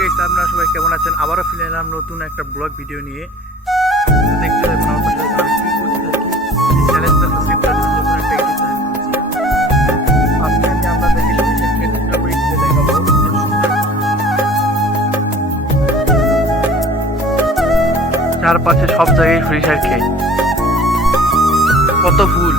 Guys, আপনারা সবাই কেমন আছেন? আবারও ফিরে এলাম নতুন একটা ব্লগ ভিডিও নিয়ে। দেখতে থাকুন আমার পাশে, আমি কি করতে থাকি। চ্যানেলটা সাবস্ক্রাইব করে দিন, নতুন একটা ইউটিউব চ্যানেল খুলছি। আজকে আমি আপনাদেরকে সরিষার ক্ষেতটা করে ঘুরে দেখাবো। চারপাশে সব জায়গায় সরিষার ক্ষেত, কত ফুল।